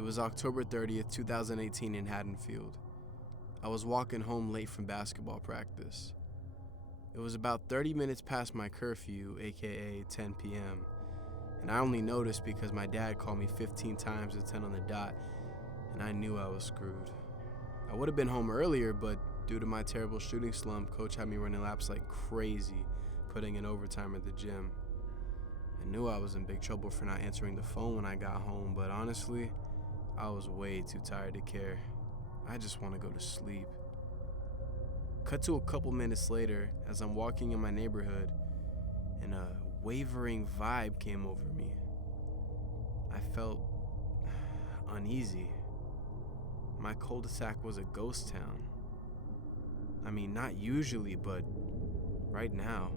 It was October 30th, 2018 in Haddonfield. I was walking home late from basketball practice. It was about 30 minutes past my curfew, aka 10 p.m., and I only noticed because my dad called me 15 times at 10 on the dot, and I knew I was screwed. I would have been home earlier, but due to my terrible shooting slump, coach had me running laps like crazy, putting in overtime at the gym. I knew I was in big trouble for not answering the phone when I got home, but honestly, I was way too tired to care. I just want to go to sleep. Cut to a couple minutes later as I'm walking in my neighborhood, and a wavering vibe came over me. I felt uneasy. My cul-de-sac was a ghost town. I mean, not usually, but right now.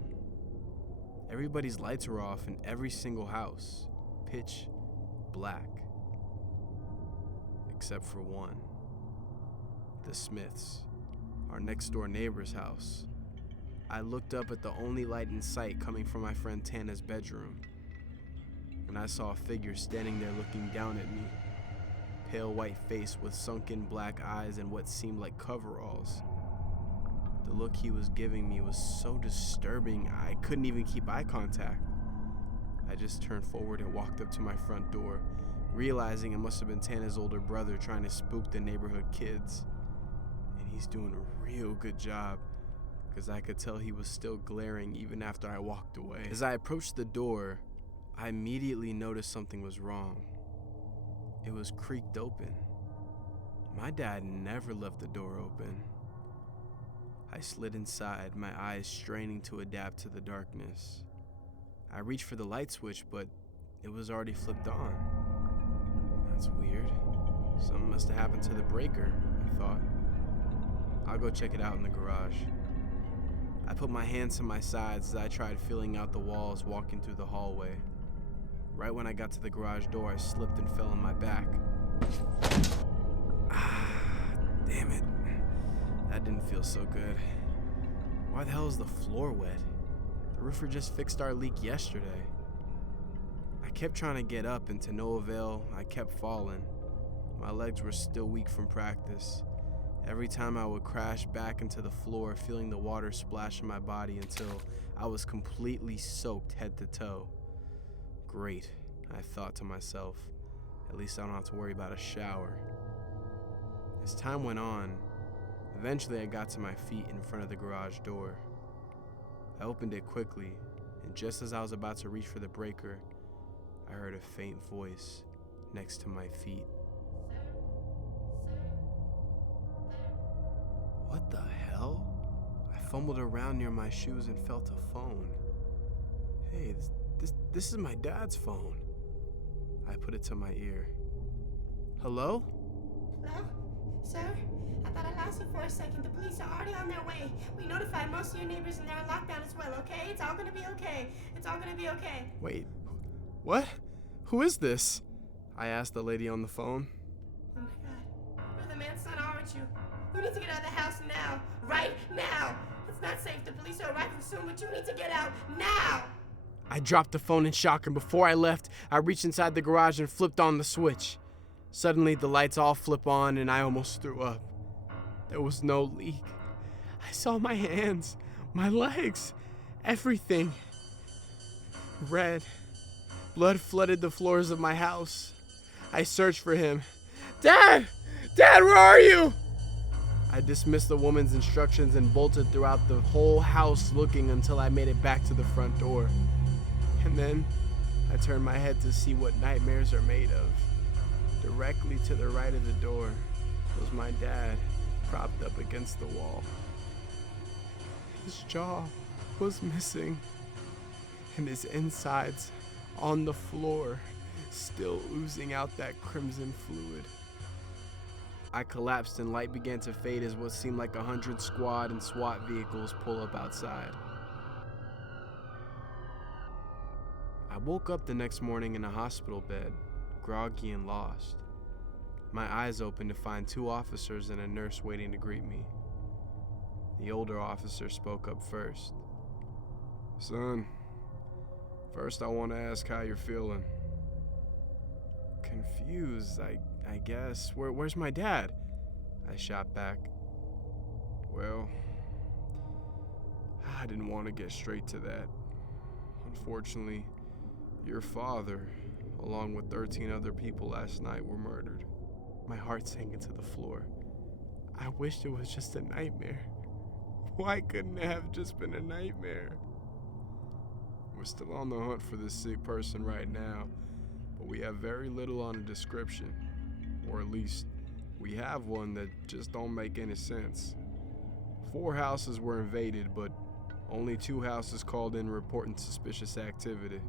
Everybody's lights were off in every single house, pitch black. Except for one. The Smiths, our next door neighbor's house. I looked up at the only light in sight coming from my friend Tana's bedroom, and I saw a figure standing there looking down at me. Pale white face with sunken black eyes and what seemed like coveralls. The look he was giving me was so disturbing, I couldn't even keep eye contact. I just turned forward and walked up to my front door, realizing it must have been Tana's older brother trying to spook the neighborhood kids. And he's doing a real good job, because I could tell he was still glaring even after I walked away. As I approached the door, I immediately noticed something was wrong. It was creaked open. My dad never left the door open. I slid inside, my eyes straining to adapt to the darkness. I reached for the light switch, but it was already flipped on. That's weird. Something must have happened to the breaker, I thought. I'll go check it out in the garage. I put my hands to my sides as I tried feeling out the walls walking through the hallway. Right when I got to the garage door, I slipped and fell on my back. Damn it. That didn't feel so good. Why the hell is the floor wet? The roofer just fixed our leak yesterday. I kept trying to get up, and to no avail, I kept falling. My legs were still weak from practice. Every time I would crash back into the floor, feeling the water splash in my body until I was completely soaked head to toe. Great, I thought to myself. At least I don't have to worry about a shower. As time went on, eventually I got to my feet in front of the garage door. I opened it quickly, and just as I was about to reach for the breaker, I heard a faint voice next to my feet. What the hell? I fumbled around near my shoes and felt a phone. Hey, this is my dad's phone. I put it to my ear. Hello? Hello? Sir? I thought I lost you for a second. The police are already on their way. We notified most of your neighbors and they're on lockdown as well, okay? It's all gonna be okay. It's all gonna be okay. Wait, what? Who is this? I asked the lady on the phone. Oh my god. You're the man's son, aren't you? You need to get out of the house now. Right now. It's not safe. The police are arriving soon, but you need to get out now. I dropped the phone in shock, and before I left, I reached inside the garage and flipped on the switch. Suddenly, the lights all flip on, and I almost threw up. There was no leak. I saw my hands, my legs, everything. Red. Blood flooded the floors of my house. I searched for him. Dad! Dad, where are you? I dismissed the woman's instructions and bolted throughout the whole house looking until I made it back to the front door. And then I turned my head to see what nightmares are made of. Directly to the right of the door was my dad, propped up against the wall. His jaw was missing, and his insides on the floor, still oozing out that crimson fluid. I collapsed and light began to fade as what seemed like 100 squad and SWAT vehicles pull up outside. I woke up the next morning in a hospital bed, groggy and lost. My eyes opened to find 2 officers and a nurse waiting to greet me. The older officer spoke up first. Son, first I want to ask how you're feeling. Confused, I I guess. Where's my dad? I shot back. Well, I didn't want to get straight to that. Unfortunately, your father, along with 13 other people last night, were murdered. My heart sank into the floor. I wished it was just a nightmare. Why couldn't it have just been a nightmare? We're still on the hunt for this sick person right now, but we have very little on a description. Or at least, we have one that just don't make any sense. 4 houses were invaded, but only 2 houses called in reporting suspicious activity.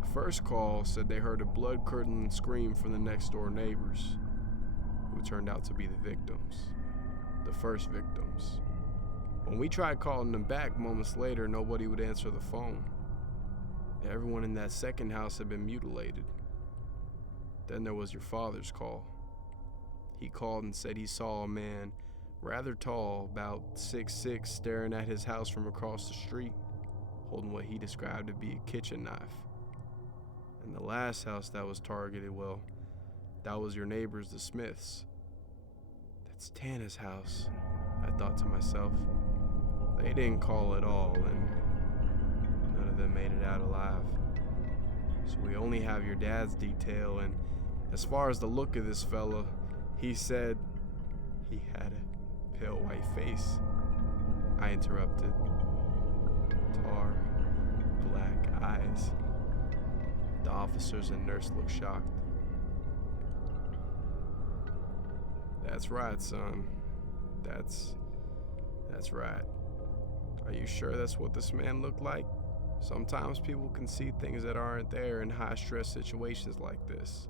The first call said they heard a blood-curdling scream from the next-door neighbors, who turned out to be the victims. The first victims. When we tried calling them back moments later, nobody would answer the phone. Everyone in that second house had been mutilated. Then there was your father's call. He called and said he saw a man, rather tall, about 6'6", staring at his house from across the street, holding what he described to be a kitchen knife. And the last house that was targeted, well, that was your neighbors, the Smiths. That's Tana's house, I thought to myself. They didn't call at all, and none of them made it out alive. So we only have your dad's detail, and as far as the look of this fella, he said he had a pale white face. I interrupted. Tar, black eyes. The officers and nurse looked shocked. That's right, son. That's right. Are you sure that's what this man looked like? Sometimes people can see things that aren't there in high-stress situations like this.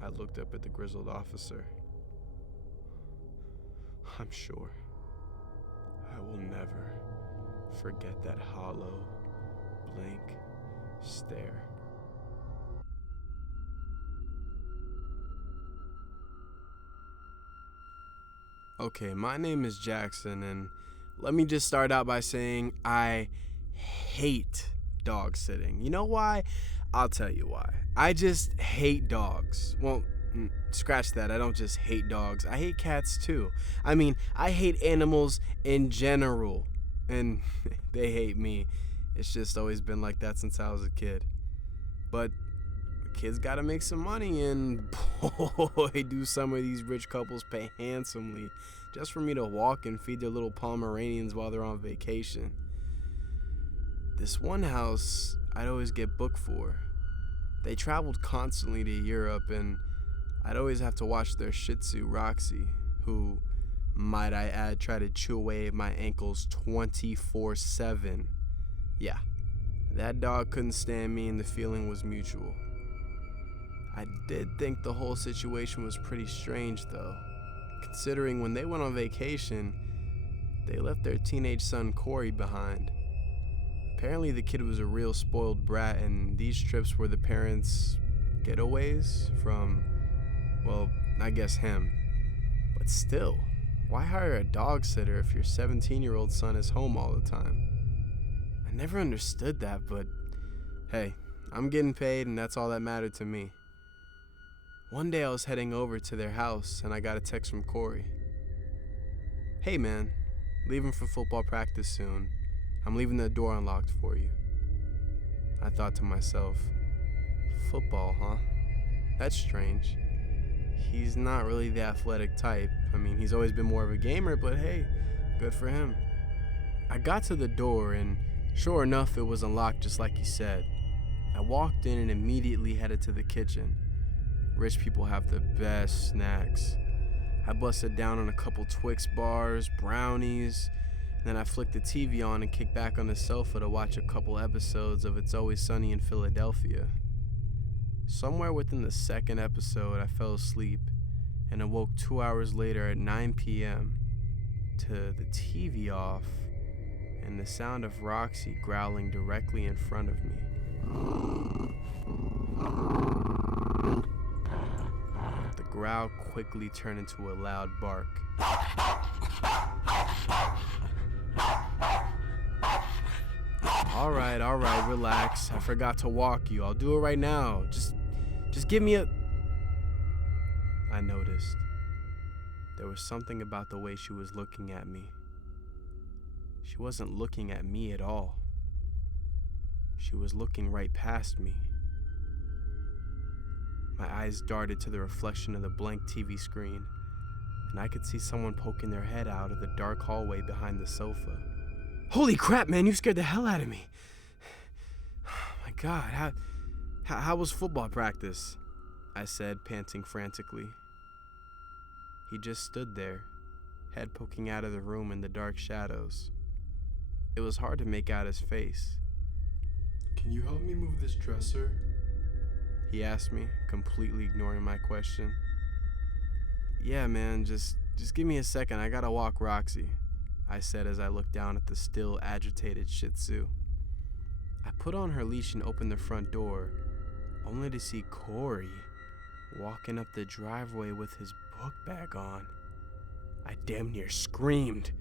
I looked up at the grizzled officer. I'm sure I will never forget that hollow, blank stare. Okay, my name is Jackson, and let me just start out by saying I hate dog sitting. You know why? I'll tell you why. I just hate dogs. Well, scratch that. I don't just hate dogs. I hate cats too. I mean, I hate animals in general, and they hate me. It's just always been like that since I was a kid. But kids gotta make some money, and boy, do some of these rich couples pay handsomely just for me to walk and feed their little Pomeranians while they're on vacation. This one house I'd always get booked for. They traveled constantly to Europe, and I'd always have to watch their Shih Tzu, Roxy, who, might I add, tried to chew away at my ankles 24/7. Yeah, that dog couldn't stand me, and the feeling was mutual. I did think the whole situation was pretty strange, though, considering when they went on vacation, they left their teenage son Corey behind. Apparently the kid was a real spoiled brat, and these trips were the parents' getaways from, well, I guess him. But still, why hire a dog sitter if your 17-year-old son is home all the time? I never understood that, but hey, I'm getting paid, and that's all that mattered to me. One day I was heading over to their house, and I got a text from Corey. Hey man, leaving for football practice soon. I'm leaving the door unlocked for you. I thought to myself, football, huh? That's strange. He's not really the athletic type. I mean, he's always been more of a gamer, but hey, good for him. I got to the door, and sure enough, it was unlocked just like he said. I walked in and immediately headed to the kitchen. Rich people have the best snacks. I busted down on a couple Twix bars, brownies, then I flicked the TV on and kicked back on the sofa to watch a couple episodes of It's Always Sunny in Philadelphia. Somewhere within the second episode, I fell asleep and awoke 2 hours later at 9 p.m. to the TV off and the sound of Roxy growling directly in front of me. The growl quickly turned into a loud bark. All right, relax. I forgot to walk you. I'll do it right now. Just give me a... I noticed. There was something about the way she was looking at me. She wasn't looking at me at all. She was looking right past me. My eyes darted to the reflection of the blank TV screen, and I could see someone poking their head out of the dark hallway behind the sofa. Holy crap, man, you scared the hell out of me. Oh my God, how was football practice? I said, panting frantically. He just stood there, head poking out of the room in the dark shadows. It was hard to make out his face. Can you help me move this dresser? He asked me, completely ignoring my question. Yeah, man, just give me a second. I gotta walk Roxy, I said as I looked down at the still agitated Shih Tzu. I put on her leash and opened the front door, only to see Corey walking up the driveway with his book bag on. I damn near screamed.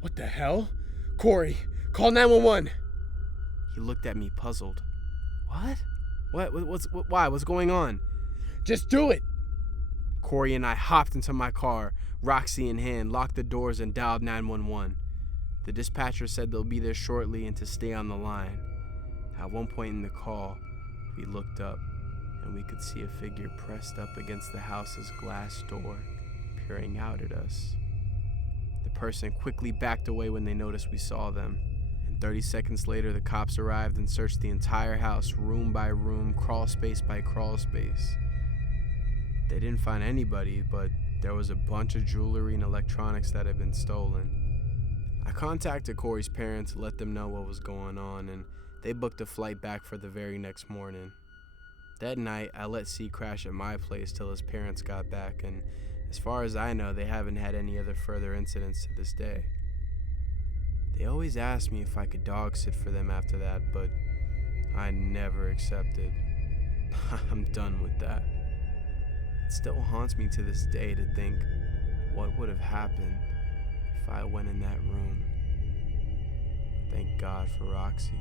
What the hell? Corey, call 911. He looked at me puzzled. What? Why? What's going on? Just do it! Corey and I hopped into my car, Roxy in hand, locked the doors, and dialed 911. The dispatcher said they'll be there shortly and to stay on the line. At one point in the call, we looked up, and we could see a figure pressed up against the house's glass door, peering out at us. The person quickly backed away when they noticed we saw them. 30 seconds later, the cops arrived and searched the entire house, room by room, crawl space by crawl space. They didn't find anybody, but there was a bunch of jewelry and electronics that had been stolen. I contacted Corey's parents to let them know what was going on, and they booked a flight back for the very next morning. That night, I let C crash at my place till his parents got back, and as far as I know, they haven't had any other further incidents to this day. They always asked me if I could dog sit for them after that, but I never accepted. I'm done with that. It still haunts me to this day to think what would have happened if I went in that room. Thank God for Roxy.